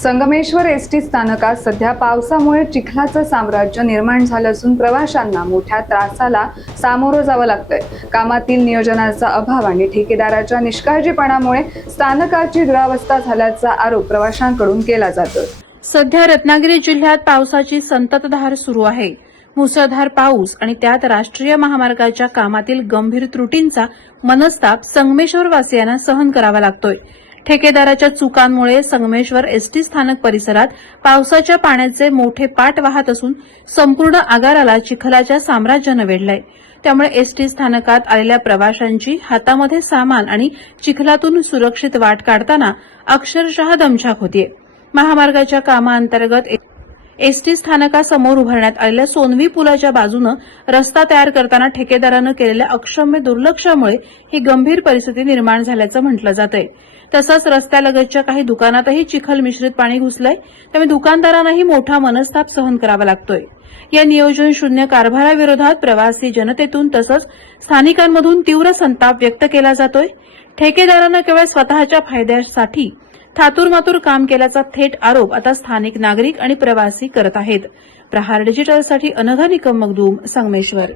Sangameshwar ST स्थानकात सध्या पावसामुळे चिखलाचं साम्राज्य निर्माण झालं असून प्रवाशांना मोठ्या त्रासाला सामोरं जावं लागतंय। कामातील नियोजनाचा अभाव आणि ठेकेदाराच्या निष्काळजीपणामुळे स्थानकाची दुरावस्था झाल्याचा आरोप प्रवाशांकडून केला जातोय। सध्या रत्नागिरी जिल्ह्यात पावसाची संततधार सुरू आहे। मुसळधार पाऊस आणि त्यात राष्ट्रीय महामार्गाच्या कामातील गंभीर त्रुटींचा मनस्ताप संगमेश्वर वासियांना सहन करावा लागतोय। ठेकेदाराच्या चुकांमुळे संगमेश्वर एसटी स्थानक परिसरात पावसाच्या पाण्याचे मोठे पाट वाहत असून संपूर्ण आगाराला चिखलाच्या साम्राज्यानं वेढलंय। त्यामुळे एसटी स्थानकात आलेल्या प्रवाशांची हातामध्ये सामान आणि चिखलातून सुरक्षित वाट काढताना अक्षरशः दमछाक होतीये। महामार्गाच्या कामाअंतर्गत एसटी स्थानकासमोर उभारण्यात आलेल्या सोनवी पुलाच्या बाजूनं रस्ता तयार करताना ठेकेदारानं केलेल्या अक्षम्य दुर्लक्षामुळे ही गंभीर परिस्थिती निर्माण झाल्याचं म्हटलं जातंय। तसंच रस्त्यालगतच्या काही दुकानातही चिखल मिश्रित पाणी घुसलंय, त्यामुळे दुकानदारांनाही मोठा मनस्ताप सहन करावा लागतोय। या नियोजन शून्य कारभाराविरोधात प्रवासी जनतेतून तसंच स्थानिकांमधून तीव्र संताप व्यक्त केला जातोय। ठेकेदारानं केवळ स्वतःच्या फायद्यासाठी थातूरमातूर काम केल्याचा थेट आरोप आता स्थानिक नागरिक आणि प्रवासी करत आहेत। प्रहार डिजिटलसाठी अनघा निकम मगदूम, संगमेश्वर।